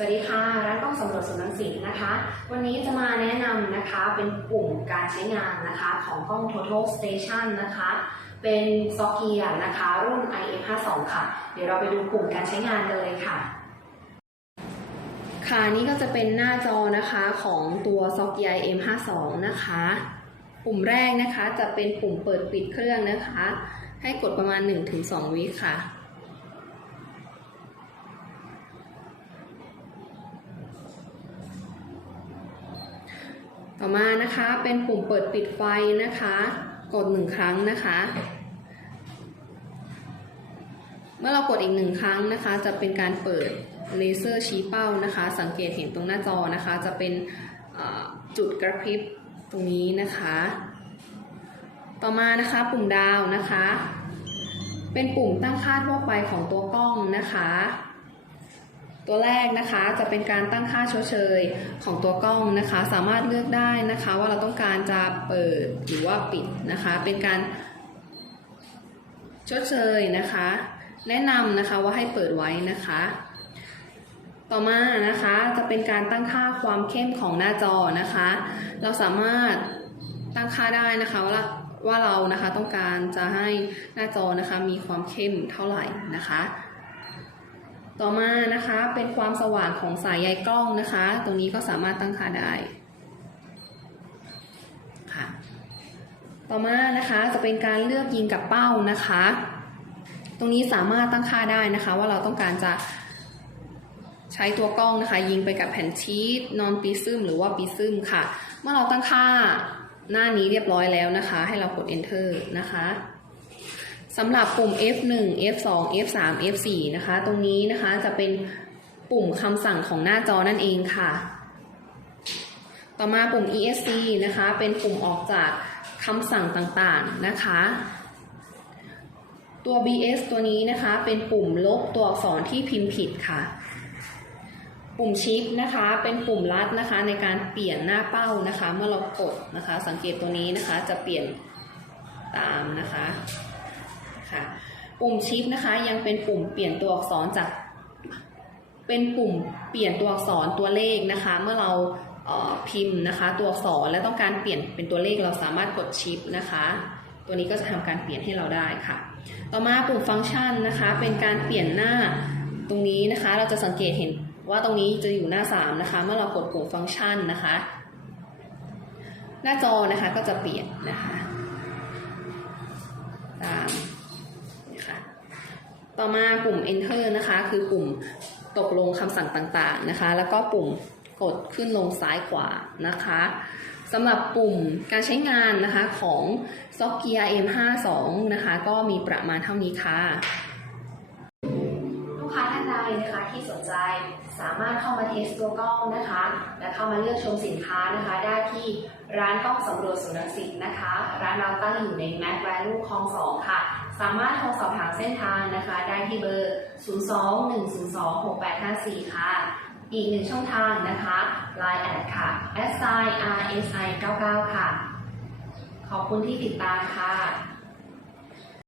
สวัสดีค่ะ ร้านกล้องสำรวจสุนันสินะคะ วันนี้จะมาแนะนำนะคะเป็นกลุ่มการใช้งานนะคะของกล้อง Total Station นะคะ เป็นซอกเกียนะคะ รุ่น IF52 ค่ะ เดี๋ยวเราไปดูกลุ่มการใช้งานกันเลยค่ะ ค่ะนี่ก็จะเป็นหน้าจอนะคะของตัวซอกเกีย M52 นะคะ ปุ่มแรกนะคะจะเป็นปุ่มเปิดปิดเครื่องนะคะ ให้กดประมาณ 1-2 วิค่ะ ต่อมานะคะเป็นปุ่มเปิดปิดไฟนะคะ กดหนึ่งครั้งนะคะ เมื่อเรากดอีกหนึ่งครั้งนะคะ จะเป็นการเปิดเลเซอร์ชี้เป้านะคะ สังเกตเห็นตรงหน้าจอนะคะ จะเป็นจุดกระพริบตรงนี้นะคะ ต่อมานะคะปุ่มดาวนะคะ เป็นปุ่มตั้งค่าทั่วไปของตัวกล้องนะคะ ตัวแรกนะคะจะเป็นการตั้งค่าชดเชยของตัวกล้องนะคะ สามารถเลือกได้นะคะว่าเราต้องการจะเปิดหรือว่าปิดนะคะ เป็นการชดเชยนะคะ แนะนำนะคะว่าให้เปิดไว้นะคะ ต่อมานะคะจะเป็นการตั้งค่าความเข้มของหน้าจอนะคะ เราสามารถตั้งค่าได้นะคะว่าว่าเรานะคะต้องการจะให้หน้าจอนะคะมีความเข้มเท่าไหร่นะคะ ต่อมานะคะเป็นความสว่างของสายใยกล้องนะคะ ตรงนี้ก็สามารถตั้งค่าได้ค่ะต่อมานะคะจะเป็นการเลือกยิงกับเป้านะคะ ตรงนี้สามารถตั้งค่าได้นะคะ ว่าเราต้องการจะใช้ตัวกล้องนะคะ ยิงไปกับแผ่นชีตนอนปีซึมหรือว่าปีซึมค่ะ เมื่อเราตั้งค่าหน้านี้เรียบร้อยแล้วนะคะ ให้เรากด enter นะคะ สำหรับปุ่ม F1 F2 F3 F4 นะคะ ตรงนี้นะคะจะเป็นปุ่มคำสั่งของหน้าจอนั่นเองค่ะ ต่อมาปุ่ม ESC นะคะ เป็นปุ่มออกจากคำสั่งต่างๆนะคะ ตัว BS ตัวนี้นะคะเป็นปุ่มลบตัวอักษรที่พิมพ์ผิดค่ะ ปุ่มชิปนะคะเป็นปุ่มลัดนะคะในการเปลี่ยนหน้าเป้านะคะ เมื่อเรากดนะคะ สังเกตตัวนี้นะคะจะเปลี่ยนตามนะคะ ค่ะ ปุ่มชิปนะคะยังเป็นปุ่มเปลี่ยนตัวอักษรจากเป็นปุ่มเปลี่ยนตัวอักษรตัวเลขนะคะ เมื่อเราเพิมพ์นะคะ ตัวอักษรและต้องการเปลี่ยนเป็นตัวเลขเราสามารถกดชิปนะคะ ตัวนี้ก็จะทำการเปลี่ยนให้เราได้ค่ะ ต่อมาปุ่มฟังก์ชันนะคะ เป็นการเปลี่ยนหน้าตรงนี้นะคะ เราจะสังเกตเห็นว่าตรงนี้จะอยู่หน้า 3 นะคะ เมื่อเรากดปุ่มฟังก์ชันนะคะ หน้าจอนะคะก็จะเปลี่ยนนะคะตามนะคะ ต่อมาปุ่ม enter นะคะ คือปุ่มตกลงคำสั่งต่างๆนะคะ แล้วก็ปุ่มกดขึ้นลงซ้ายขวานะคะสำหรับปุ่มการใช้งานนะคะของ s o c k i a M52 นะคะ ก็มีประมาณเท่านี้ค่ะ ลูกค้าท่านใดนะคะที่สนใจสามารถเข้ามาเทสตัวกล้องนะคะ และเข้ามาเลือกชมสินค้านะคะ ได้ที่ร้านกล้องสำรวจสุนันสิตนะคะ ร้านเราตั้งอยู่ใน Mac Value คลองสองค่ะ สามารถโทรสอบถามเส้นทางนะคะ ได้ที่เบอร์ 02-102-6854 ค่ะ อีกหนึ่งช่องทางนะคะ Line แอดค่ะ s i r s i 99ค่ะ ขอบคุณที่ติดตามค่ะ